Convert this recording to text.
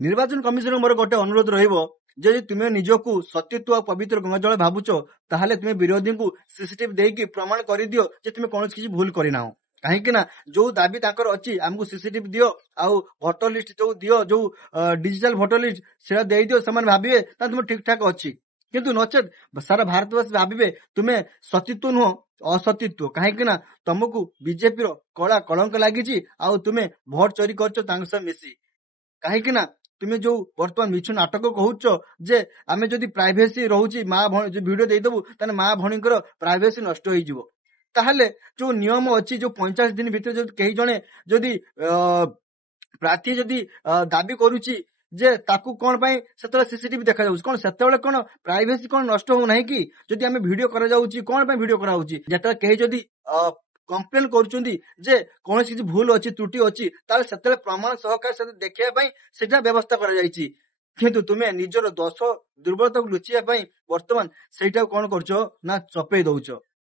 ନିର୍ବାଚନ କମିଶନ ମୋର ଗୋଟେ ଅନୁରୋଧ ରହିବ, ଯଦି ତୁମେ ନିଜକୁ ସତୀତ୍ୱ ଆଉ ପବିତ୍ର ଗଙ୍ଗାଜଳ ଭାବୁଛ, ତାହେଲେ ତୁମେ ବିରୋଧୀଙ୍କୁ ସିସିଟିଭି ଦେଇକି ପ୍ରମାଣ କରିଦିଅ ଯେ ତୁମେ କୌଣସି କିଛି ଭୁଲ କରିନାହ। କାହିଁକି ନା ଯୋଉ ଦାବି ତାଙ୍କର ଅଛି, ଆମକୁ ସିସିଟିଭି ଦିଅ ଆଉ ଭୋଟର ଲିଷ୍ଟ ଯୋଉ ଦିଅ, ଯୋଉ ଡିଜିଟାଲ ଭୋଟର ଲିଷ୍ଟ ସେଟା ଦେଇଦିଅ, ସେମାନେ ଭାବିବେ ତାହେଲେ ତୁମେ ଠିକ ଠାକ ଅଛି। କିନ୍ତୁ ନଚେତ ସାରା ଭାରତବାସୀ ଭାବିବେ ତୁମେ ସତୀତ୍ୱ ନୁହଁ, ଅସତୀତ୍ୱ। କାହିଁକି ନା ତମକୁ ବିଜେପିର କଳା କଳଙ୍କ ଲାଗିଛି ଆଉ ତୁମେ ଭୋଟ ଚୋରି କରୁଛ ତାଙ୍କ ସହ ମିଶି। କାହିଁକି ନା ତୁମେ ଯୋଉ ବର୍ତ୍ତମାନ ମିଛ ନାଟକ କହୁଛ ଯେ ଆମେ ଯଦି ପ୍ରାଇଭେସି ରହୁଛି ମା ଭଉଣୀ ଭିଡିଓ ଦେଇଦବୁ ତାହେଲେ ମା ଭଉଣୀଙ୍କର ପ୍ରାଇଭେସି ନଷ୍ଟ ହେଇଯିବ। ତାହେଲେ ଯୋଉ ନିୟମ ଅଛି, ଯୋଉ 45 ଦିନ ଭିତରେ ଯଦି କେହି ଜଣେ ଯଦି ପ୍ରାର୍ଥୀ ଯଦି ଦାବି କରୁଛି ଯେ ତାକୁ କଣ ପାଇଁ ସେତେବେଳେ ସିସିଟିଭି ଦେଖାଯାଉଛି, କଣ ସେତେବେଳେ କଣ ପ୍ରାଇଭେସି କଣ ନଷ୍ଟ ହଉନାହିଁ କି? ଯଦି ଆମେ ଭିଡିଓ କରାଯାଉଛି, କଣ ପାଇଁ ଭିଡିଓ କରାଯାଉଛି? ଯେତେବେଳେ କେହି ଯଦି କମ୍ପ୍ଲେନ କରୁଛନ୍ତି ଯେ କୌଣସି କିଛି ଭୁଲ ଅଛି, ତ୍ରୁଟି ଅଛି, ତାହେଲେ ସେତେବେଳେ ପ୍ରମାଣ ସହକାରେ ସେଟା ଦେଖିବା ପାଇଁ ସେଟା ବ୍ୟବସ୍ଥା କରାଯାଇଛି। କିନ୍ତୁ ତୁମେ ନିଜର ଦୋଷ ଦୁର୍ବଳତାକୁ ଲୁଚିବା ପାଇଁ ବର୍ତ୍ତମାନ ସେଇଟାକୁ କଣ କରୁଛ ନା ଚପେଇ ଦଉଛ।